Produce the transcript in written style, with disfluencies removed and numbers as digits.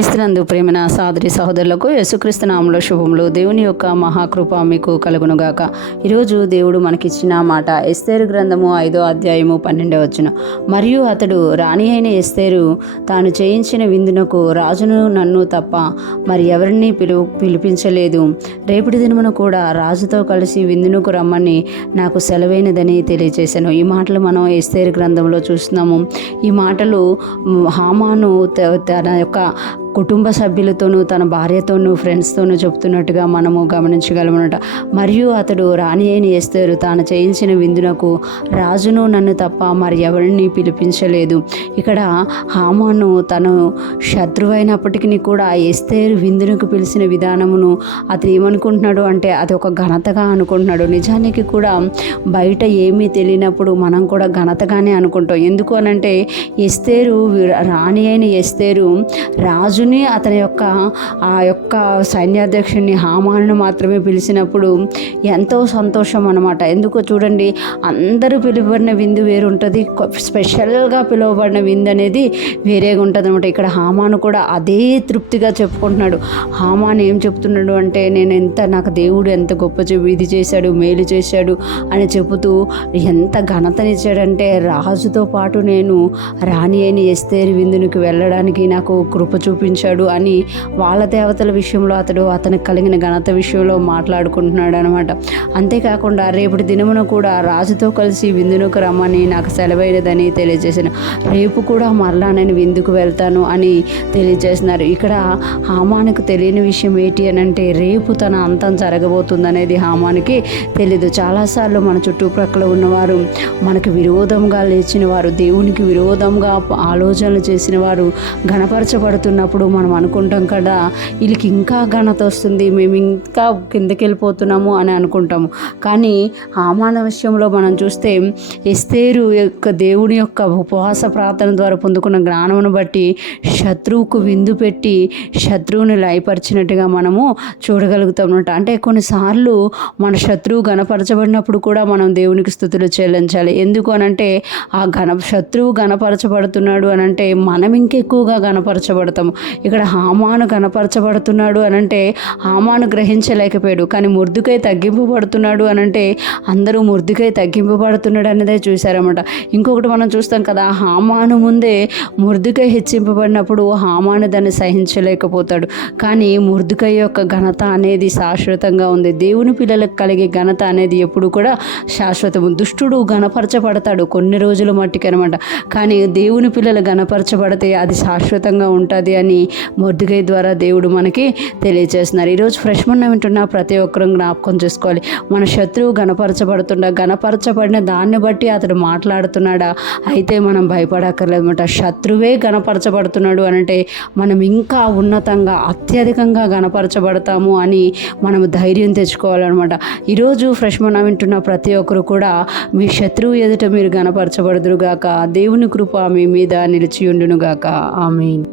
క్రీస్తునందు ప్రేమైన సహోదరి సహోదరులకు యేసుక్రీస్తు నామములో శుభములు. దేవుని యొక్క మహాకృప మీకు కలుగునుగాక. ఈరోజు దేవుడు మనకిచ్చిన మాట ఎస్తేరు గ్రంథము 5వ అధ్యాయము 12వ వచనం. మరియు అతడు రాణి అయిన ఎస్తేరు తాను చేయించిన విందునకు రాజును నన్ను తప్ప మరి ఎవరిని పిలిపించలేదు. రేపటి దినమున కూడా రాజుతో కలిసి విందునకు రమ్మని నాకు సెలవైనదని తెలియజేశాను. ఈ మాటలు మనం ఎస్తేరు గ్రంథంలో చూస్తున్నాము. ఈ మాటలు హామాను తన యొక్క కుటుంబ సభ్యులతోనూ తన భార్యతోనూ ఫ్రెండ్స్తోనూ చెప్తున్నట్టుగా మనము గమనించగలమన్నట. మరియు అతడు రాణి అయిన ఎస్తేరు తాను చేయించిన విందునకు రాజును నన్ను తప్ప మరి ఎవరిని పిలిపించలేదు. ఇక్కడ హామాను తను శత్రువైనప్పటికీ కూడా ఎస్తేరు విందునకు పిలిచిన విధానమును అతను ఏమనుకుంటున్నాడు అంటే అది ఒక ఘనతగా అనుకుంటున్నాడు. నిజానికి కూడా బయట ఏమీ తెలియనప్పుడు మనం కూడా ఘనతగానే అనుకుంటాం. ఎందుకు అనంటే ఎస్తేరు రాణి అయిన ఎస్తేరు రాజుని అతని యొక్క ఆ యొక్క సైన్యాధ్యక్షుని హామాను మాత్రమే పిలిచినప్పుడు ఎంతో సంతోషం అన్నమాట. ఎందుకో చూడండి, అందరూ పిలువబడిన విందు వేరు ఉంటుంది, స్పెషల్గా పిలువబడిన విందు అనేది వేరేగా ఉంటుంది అనమాట. ఇక్కడ హామాను కూడా అదే తృప్తిగా చెప్పుకుంటున్నాడు. హామాను ఏం చెప్తున్నాడు అంటే నాకు దేవుడు ఎంత గొప్ప ఇది చేశాడు, మేలు చేశాడు అని చెబుతూ ఎంత ఘనతనిచ్చాడంటే రాజుతో పాటు నేను రాణి అయిన ఎస్తేరు విందునికి వెళ్ళడానికి నాకు కృప చూపించాడు అని వాళ్ళ దేవతల విషయంలో అతనికి కలిగిన ఘనత విషయంలో మాట్లాడుకుంటున్నాడు అనమాట. అంతేకాకుండా రేపటి దినమున కూడా రాజుతో కలిసి విందునకు రమ్మని నాకు సెలవైనదని తెలియజేశాను. రేపు కూడా మరలా నేను విందుకు వెళ్తాను అని తెలియజేస్తున్నారు. ఇక్కడ హామానుకు తెలియని విషయం ఏంటి అని అంటే రేపు తన అంతం జరగబోతుందనేది హామానుకి తెలీదు. చాలాసార్లు మన చుట్టుప్రక్కల ఉన్నవారు మనకు విరోధంగా లేచిన వారు, దేవునికి విరోధంగా ఆలోచనలు చేసిన వారు ఘనపరచబడుతున్నప్పుడు మనం అనుకుంటాం కదా, వీళ్ళకి ఇంకా ఘనత వస్తుంది, మేము ఇంకా కిందకి వెళ్ళిపోతున్నాము అని అనుకుంటాము. కానీ హామాన విషయంలో మనం చూస్తే ఎస్తేరు యొక్క దేవుని యొక్క ఉపవాస ప్రార్థన ద్వారా పొందుకున్న జ్ఞానమును బట్టి శత్రువుకు విందు పెట్టి శత్రువుని లయపరిచినట్టుగా మనము చూడగలుగుతాం అన్నమాట. అంటే కొన్నిసార్లు మన శత్రువు గణపరచబడినప్పుడు కూడా మనం దేవునికి స్తుతులు చెల్లించాలి. ఎందుకు అనంటే ఆ శత్రువు గణపరచబడుతున్నాడు అనంటే మనం ఇంకెక్కువగా గణపరచబడతాము. ఇక్కడ హామాను గణపరచబడుతున్నాడు అనంటే హామాను గ్రహించలేకపోయాడు, కానీ మొర్దెకై తగ్గింపబడుతున్నాడు అనంటే అందరూ మొర్దెకై తగ్గింపబడుతున్నాడు అనేదే చూశారన్నమాట. ఇంకొకటి మనం చూస్తాం కదా, హామాను ముందే మొర్దెకై హెచ్చింపబడినప్పుడు హామాను దాన్ని సహించలేకపోతాడు. కానీ మొర్దెకై యొక్క ఘనత అనేది శాశ్వతంగా ఉంది. దేవుని పిల్లలకు కలిగే ఘనత అనేది ఎప్పుడు కూడా శాశ్వతము. దుష్టుడు గణపరచబడతాడు కొన్ని రోజుల మట్టికి అనమాట, కానీ దేవుని పిల్లలు గణపరచబడితే అది శాశ్వతంగా ఉంటుంది అని మొర్దెకై ద్వారా దేవుడు మనకి తెలియజేస్తున్నారు. ఈరోజు ఫ్రెష్ మన్నా వింటున్న ప్రతి ఒక్కరూ జ్ఞాపకం చేసుకోవాలి, మన శత్రువు గణపరచబడిన దాన్ని బట్టి అతడు మాట్లాడుతున్నాడా అయితే మనం భయపడక్కర్లేదు అనమాట. శత్రువే గణపరచబడుతున్నాడు అనంటే మనం ఇంకా ఉన్నతంగా అత్యధికంగా గణపరచబడతాము అని మనం ధైర్యం తెచ్చుకోవాలన్నమాట. ఈరోజు ఫ్రెష్ మన్నా వింటున్న ప్రతి ఒక్కరు కూడా మీ శత్రువు ఎదుట మీరు గణపరచబడుదురుగాక, దేవుని కృప మీ మీద నిలిచి ఉండునుగాక. ఆమేన్.